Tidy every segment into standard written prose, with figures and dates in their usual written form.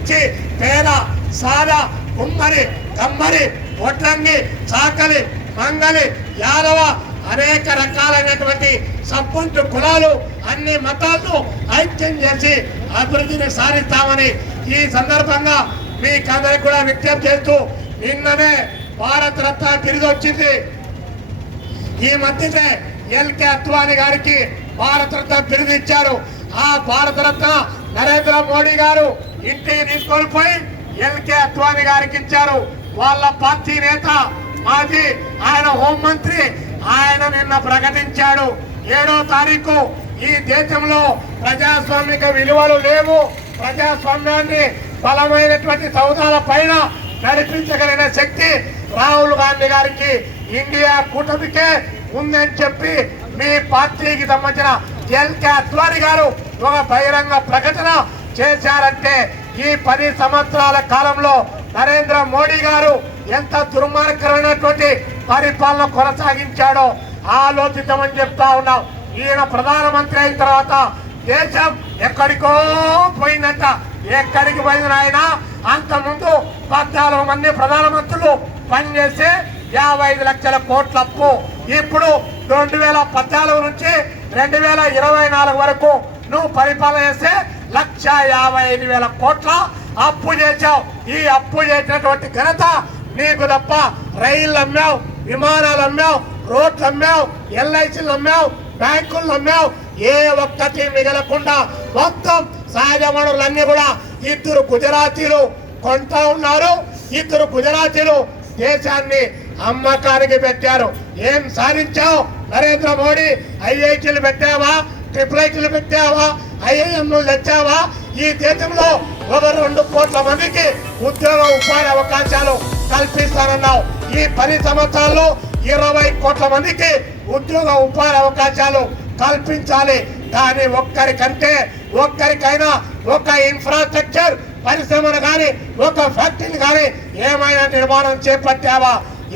నుంచి పేద సాద కుమ్మరి కమ్మరి ఒట్లంగి చాకలి మంగలి యాదవ అనేక రకాలైనటువంటి సంపూర్ణ కులాలు అన్ని మతాలను ఐక్యం చేసి అభివృద్ధిని సాధిస్తామని ఈ సందర్భంగా మీకందరికి కూడా విజ్ఞప్తి చేస్తూ నిన్ననే భారత రత్న తిరిగి వచ్చింది. ఈ మధ్యనే ఎల్కే అద్వానీ గారికి భారత రత్న బిరుదు ఇచ్చారు. ఆ భారత రత్న నరేంద్ర మోడీ గారు ఇంటికి తీసుకొని పోయి ఎల్కే అద్వానీ గారికి ఇచ్చారు. వాళ్ళ పార్టీ నేత మాజీ ఆయన హోంమంత్రి ఆయన నిన్న ప్రకటించాడు 7వ తారీఖు ఈ దేశంలో ప్రజాస్వామిక విలువలు లేవు, ప్రజాస్వామ్యాన్ని బలమైనటువంటి సౌదాల పైన నడిపించగలిగిన శక్తి రాహుల్ గాంధీ గారికి ఇండియా కూటమికే ఉందని చెప్పి మీ పార్టీకి సంబంధించిన ఎల్కే అద్వానీ గారు ఒక బహిరంగ ప్రకటన చేశారంటే ఈ 10 సంవత్సరాల కాలంలో నరేంద్ర మోడీ గారు ఎంత దుర్మార్గమైనటువంటి పరిపాలన కొనసాగించాడో ఆలోచించమని చెప్తా ఉన్నాం. ఈయన ప్రధానమంత్రి అయిన తర్వాత దేశం ఎక్కడికో పోయిందంట. ఎక్కడికి పోయింది ఆయన? అంత ముందు 14 మంది ప్రధానమంత్రులు పనిచేసి 55 లక్షల కోట్ల అప్పు. ఇప్పుడు 2014 నుంచి 2024 వరకు నువ్వు పరిపాలన చేస్తే 1,55,000 కోట్ల అప్పు చేశావు. ఈ అప్పు చేసినటువంటి ఘనత నీకు తప్ప. రైళ్లు అమ్మావు, విమానాలు అమ్మావు, రోడ్లు అమ్మావు, ఎల్ఐసీలు అమ్మావు, బ్యాంకులు అమ్మావు. ఏ ఒక్కటి మిగలకుండా మొత్తం సహజ వనరులన్నీ కూడా 2 గుజరాతీలు కొంటా ఉన్నారు. 2 గుజరాతీలు దేశాన్ని అమ్మకానికి పెట్టారు. ఏం సాధించావు నరేంద్ర మోడీ? ఐఐటీలు పెట్టావా? ట్రిపుల్ పెట్టావా? ఐఐఎంలు తెచ్చావా? ఈ దేశంలో 2 కోట్ల మందికి ఉద్యోగ ఉపాధి అవకాశాలు కల్పిస్తానన్నావు. ఈ 10 సంవత్సరాల్లో 20 కోట్ల మందికి ఉద్యోగ ఉపాధి అవకాశాలు కల్పించాలి. కానీ ఒక్కరికైనా ఒక ఇన్ఫ్రాస్ట్రక్చర్ పరిశ్రమను కానీ ఒక ఫ్యాక్టరీని కానీ ఏమైనా నిర్మాణం చేపట్టావా?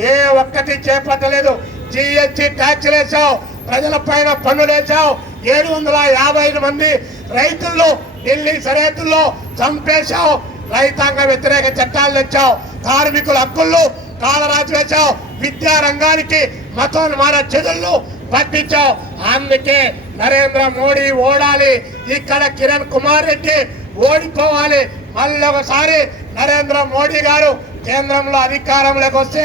ఏ ఒక్కటి చేపట్టలేదు. జిఎస్టీ ట్యాక్స్ వేసావు, ప్రజల పైన పన్నులు వేసావు. 755 మంది రైతుల్లో ఢిల్లీ సరిహద్దుల్లో చంపేశావు. రైతాంగ వ్యతిరేక చట్టాలు తెచ్చావు. కార్మికుల హక్కుల్లో కాలరాజు వేశావు. విద్యా రంగానికి మతోన్మాన చెదుళ్ళు పట్టించావు. అందుకే నరేంద్ర మోడీ ఓడాలి. ఇక్కడ కిరణ్ కుమార్ రెడ్డి ఓడిపోవాలి. మళ్ళీ ఒకసారి నరేంద్ర మోడీ గారు కేంద్రంలో అధికారంలోకి వస్తే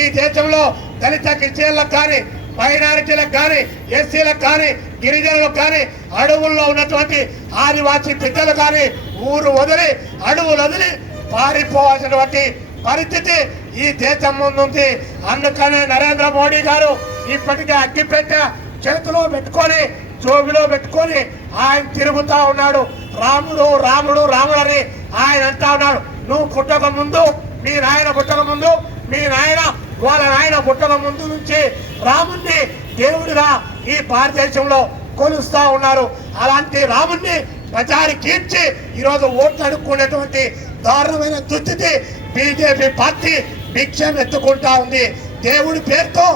ఈ దేశంలో దళిత గిరిజనులకు కానీ, మైనారిటీలకు కానీ, ఎస్సీలకు కానీ, గిరిజనులకు కానీ, అడవుల్లో ఉన్నటువంటి ఆదివాసీ బిడ్డలు కానీ ఊరు వదిలి అడవులు వదిలి పారిపోవాల్సినటువంటి పరిస్థితి ఈ దేశం ముందుంది. అందుకనే నరేంద్ర మోడీ గారు ఇప్పటికే అగ్గిపెట్టె చేతిలో పెట్టుకొని జోబిలో పెట్టుకొని ఆయన తిరుగుతా ఉన్నాడు. రాముడు రాముడు రాముడు అని ఆయన అంటా ఉన్నాడు. నువ్వు పుట్టక ముందు, మీ నాయన పుట్టక ముందు, మీ నాయన వాళ్ళ నాయన పుట్టక ముందు నుంచి రాముణ్ణి దేవుడిగా ఈ భారతదేశంలో కొలుస్తా ఉన్నారు. అలాంటి రాముణ్ణి ప్రచారికి ఇచ్చి ఈరోజు ఓట్లు అడుక్కునేటువంటి దారుణమైన దుస్థితి బీజేపీ పార్టీ భిక్షం ఎత్తుకుంటా ఉంది. దేవుడి పేరుతో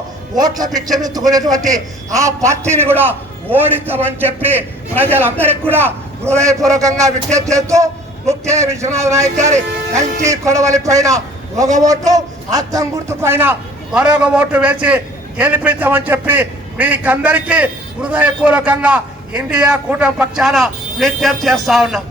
ఓట్ల భిక్షం ఎత్తుకునేటువంటి ఆ పార్టీని కూడా ఓడిద్దామని చెప్పి ప్రజలందరికీ కూడా హృదయపూర్వకంగా విజ్ఞప్తి చేస్తూ ముఖ్య విశ్వనాథ నాయక్ గారి కంచి కొడవలి పైన ఒక ఓటు, అద్దం గుర్తు పైన మరొక ఓటు వేసి గెలిపించమని చెప్పి మీకందరికీ హృదయపూర్వకంగా ఇండియా కూటమి పక్షాన విజ్ఞప్తి చేస్తా ఉన్నాం.